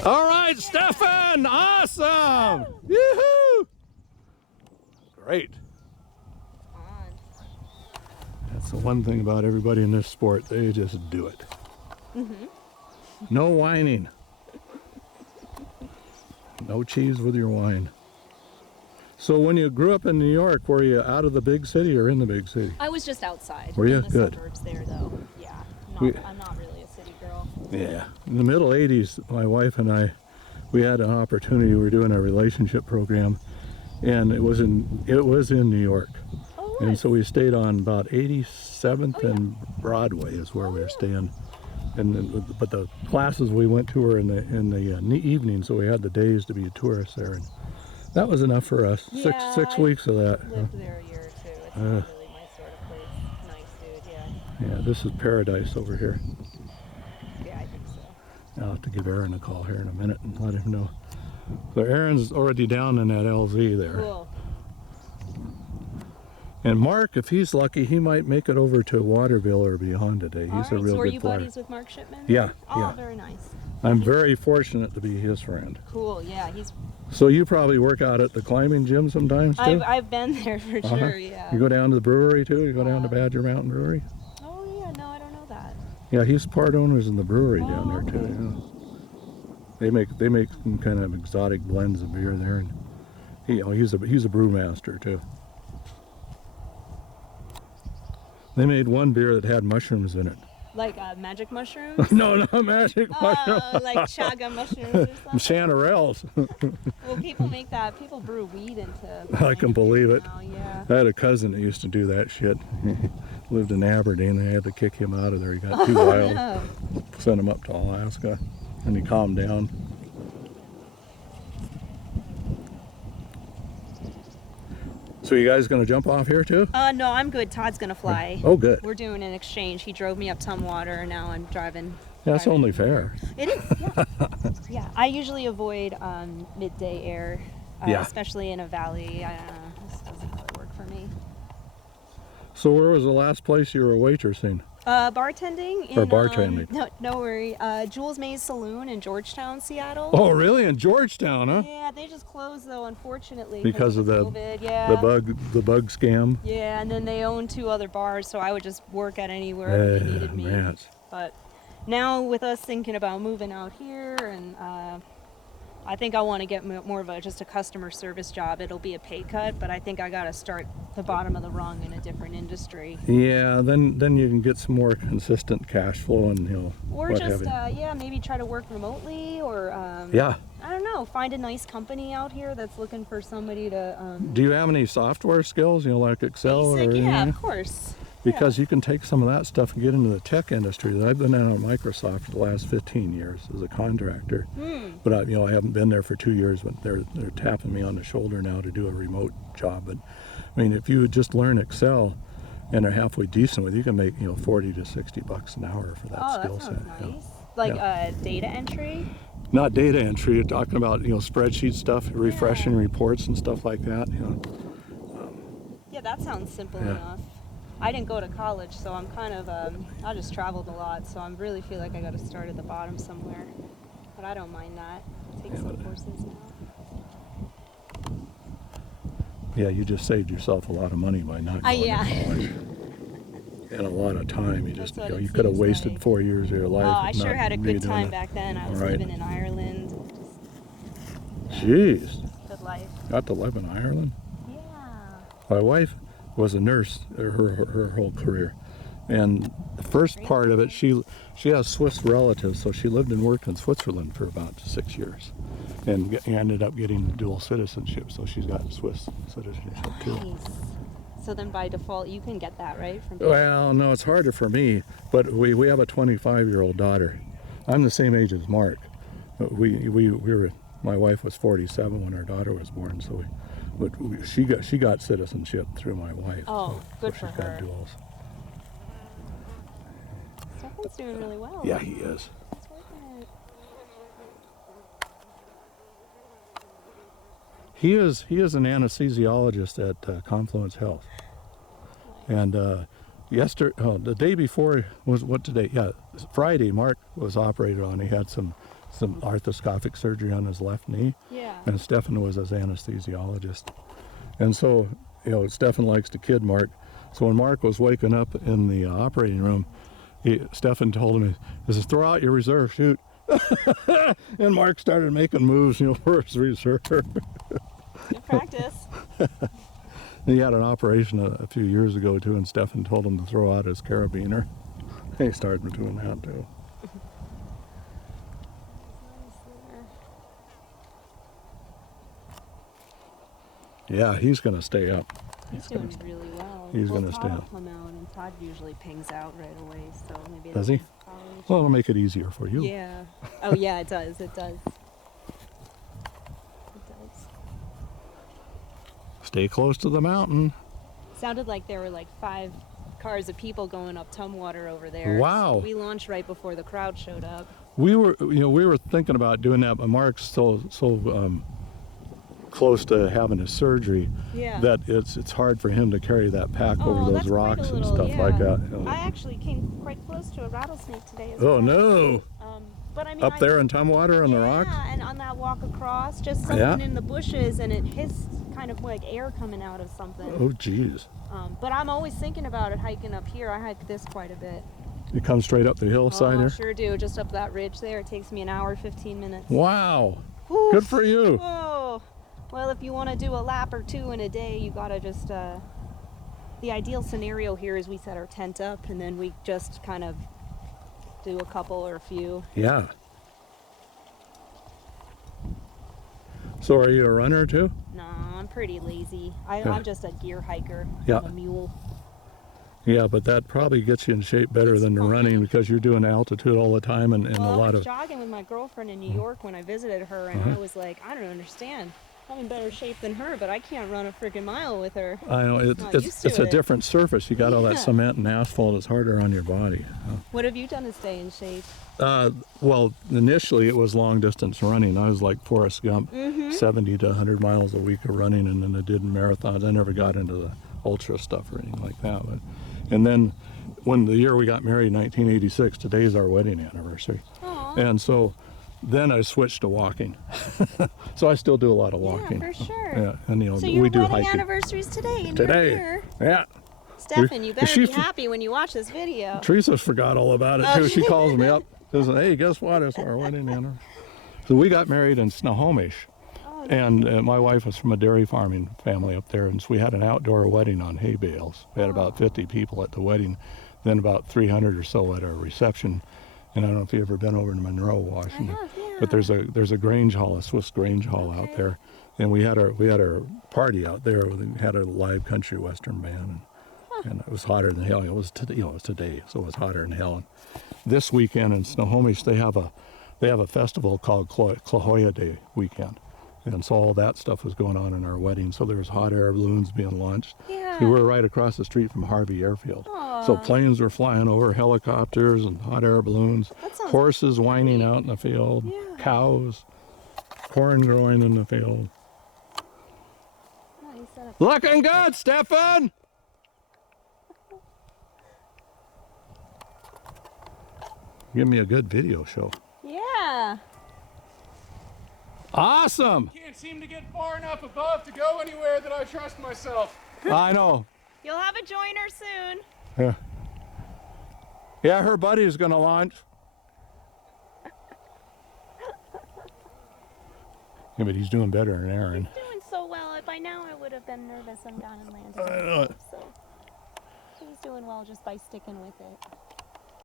Good. All right, Stefan, awesome. Yoo-hoo. Great. That's the one thing about everybody in this sport. They just do it. No whining. No cheese with your wine. So when you grew up in New York, were you out of the big city or in the big city? I was just outside. Were you? In the Good. suburbs there, though. Yeah. I'm not really a city girl. Yeah. In the middle 80s, my wife and I, we had an opportunity. We were doing a relationship program, and it was in New York. Oh, And nice. so we stayed on about 87th and Broadway is where we were staying. And then, but the classes we went to were in the evening, so we had the days to be tourists there, and that was enough for us. Yeah, Six weeks of that. Lived there a year or two. It's not really my sort of place. Nice, dude. Yeah. Yeah, this is paradise over here. Yeah, I think so. I'll have to give Aaron a call here in a minute and let him know. So Aaron's already down in that LZ there. Cool. And Mark, if he's lucky, he might make it over to Waterville or beyond today. He's All a right, real so are good you flyer. buddies with Mark Shipman? Yeah, Oh, yeah. very nice. I'm very fortunate to be his friend. Cool. Yeah, he's. So you probably work out at the climbing gym sometimes too? I've been there for sure. Yeah. You go down to the brewery too? You go down to Badger Mountain Brewery? Oh yeah, no, I don't know that. Yeah, he's part owners in the brewery down there okay. too. Yeah. They make some kind of exotic blends of beer there, and he's a brewmaster too. They made one beer that had mushrooms in it. Like magic mushrooms? No, not magic mushrooms. Like chaga mushrooms or something? Chanterelles. Well, people make that. People brew weed into. I can believe it. Now, yeah. I had a cousin that used to do that shit. He lived in Aberdeen. They had to kick him out of there. He got too wild. No. Sent him up to Alaska, and he calmed down. So you guys gonna jump off here too? No, I'm good. Todd's gonna fly. Oh, good. We're doing an exchange. He drove me up Tumwater, and now I'm driving. That's driving. only fair. It is. Yeah. Yeah. I usually avoid midday air, Yeah. especially in a valley. This doesn't really work for me. So where was the last place you were waitressing? Bartending. Or bartending. No worry. Jules Mays Saloon in Georgetown, Seattle. Oh, really? In Georgetown, huh? Yeah, they just closed though, unfortunately. Because of the COVID. Yeah. the bug scam. Yeah, and then they own 2 other bars, so I would just work at anywhere they needed me. Rats. But now with us thinking about moving out here, and I think I want to get more of just a customer service job. It'll be a pay cut, but I think I got to start the bottom of the rung in a different industry. Yeah, then you can get some more consistent cash flow, and Or what just have you. yeah, maybe try to work remotely, or Yeah. I don't know, find a nice company out here that's looking for somebody to. Do you have any software skills? Like Excel Basic, or yeah, anything? of course. Because you can take some of that stuff and get into the tech industry. I've been out on Microsoft for the last 15 years as a contractor, but I haven't been there for 2 years. But they're tapping me on the shoulder now to do a remote job. But I mean, if you would just learn Excel and are halfway decent with, you can make $40 to $60 an hour for that skill that sounds set. nice. Like data entry. Not data entry. You're talking about spreadsheet stuff, refreshing reports and stuff like that. Yeah, that sounds simple Yeah. enough. I didn't go to college, so I'm kind of, I just traveled a lot, so I really feel like I got to start at the bottom somewhere. But I don't mind that. Take some courses now. Yeah, you just saved yourself a lot of money by not going to college. And a lot of time. You just, That's what you it could have seems wasted like. 4 years of your life. Oh, I sure not had a good redoing time it. back then. I was Right. living in Ireland. Jeez. Good life. Got to live in Ireland? Yeah. My wife was a nurse her whole career. And the first part of it, she has Swiss relatives, so she lived and worked in Switzerland for about 6 years. And ended up getting dual citizenship, so she's got Swiss citizenship too. Nice. So then by default, you can get that, right? Well, no, it's harder for me, but we have a 25-year-old daughter. I'm the same age as Mark. My wife was 47 when our daughter was born, so she got citizenship through my wife. Oh, so good for she's got her. duals. Stefan's doing really well. Yeah, he is. He's working it. He is an anesthesiologist at Confluence Health. And the day before was what today? Yeah, Friday. Mark was operated on. He had some some arthroscopic surgery on his left knee. Yeah. And Stefan was his anesthesiologist. And so, you know, Stefan likes to kid Mark. So when Mark was waking up in the operating room, Stefan told him, he says, throw out your reserve, shoot. And Mark started making moves, you know, for his reserve. Good practice. He had an operation a few years ago too, and Stefan told him to throw out his carabiner. He started doing that too. Yeah, he's going to stay up. He's doing really well. He's Well, gonna Todd stay will up. come out, and Todd usually pings out right away, so maybe. Does he? College. Well, it'll make it easier for you. Yeah. Oh yeah, it does. It does. It does. Stay close to the mountain. Sounded like there were like 5 cars of people going up Tumwater over there. Wow. So we launched right before the crowd showed up. We were thinking about doing that, but Mark's so close to having his surgery Yeah. that it's hard for him to carry that pack Oh, over those that's quite a rocks and little, stuff yeah. like that. You know. I actually came quite close to a rattlesnake today as Oh well. no! But I mean, Up there in Tumwater on the rocks? Yeah, and on that walk across, just something Yeah. in the bushes, and it hissed kind of like air coming out of something. Oh geez! But I'm always thinking about it hiking up here. I hike this quite a bit. You come straight up the hillside I there. sure do. Just up that ridge there. It takes me an hour, 15 minutes. Wow! Whew. Good for you. Whoa. Well, if you want to do a lap or 2 in a day, you gotta just. The ideal scenario here is we set our tent up and then we just kind of do a couple or a few. Yeah. So are you a runner too? No, I'm pretty lazy. Yeah. I'm just a gear hiker. Yeah. I'm a mule. Yeah, but that probably gets you in shape better It's than the fun. running because you're doing altitude all the time and Well, a I lot was of. jogging with my girlfriend in New York when I visited her, and I was like, I don't understand. I'm in better shape than her, but I can't run a freaking mile with her. I know Not used it's to a it. different surface. You got all that Yeah. cement and asphalt. It's harder on your body. What have you done to stay in shape? Well, initially it was long distance running. I was like Forrest Gump, 70 to 100 miles a week of running, and then I did marathons. I never got into the ultra stuff or anything like that. And then when the year we got married, 1986, today's our wedding anniversary. Aw. And so then I switched to walking. So I still do a lot of walking. Yeah, for sure. Yeah, and you know, So your we do wedding hiking. anniversary's today, and Today. you're here. Yeah. Stefan, you better she be f- happy when you watch this video. Teresa forgot all about it too. She calls me up, says, "Hey, guess what? It's our wedding anniversary." So we got married in Snohomish, Oh, and my wife was from a dairy farming family up there, and so we had an outdoor wedding on hay bales. We had about 50 people at the wedding, then about 300 or so at our reception. And I don't know if you've ever been over to Monroe, Washington, I have, yeah. but there's a Grange Hall, a Swiss Grange Hall out there, and we had our party out there. We had a live country western band, and it was hotter than hell. It was today, so it was hotter than hell. And this weekend in Snohomish, they have a festival called Clahoya Day weekend, and so all that stuff was going on in our wedding. So there was hot air balloons being launched. Yeah. We were right across the street from Harvey Airfield. So planes were flying over, helicopters and hot air balloons, That sounds horses whining out in the field, Yeah. cows, corn growing in the field. Nice setup. Looking good, Stefan! Give me a good video show. Yeah. Awesome! Can't seem to get far enough above to go anywhere that I trust myself. I know. You'll have a joiner soon. Yeah. Yeah, her buddy's gonna launch. Yeah, but he's doing better than Aaron. Doing so well. By now I would have been nervous. I'm down and landed. I know it. So he's doing well just by sticking with it.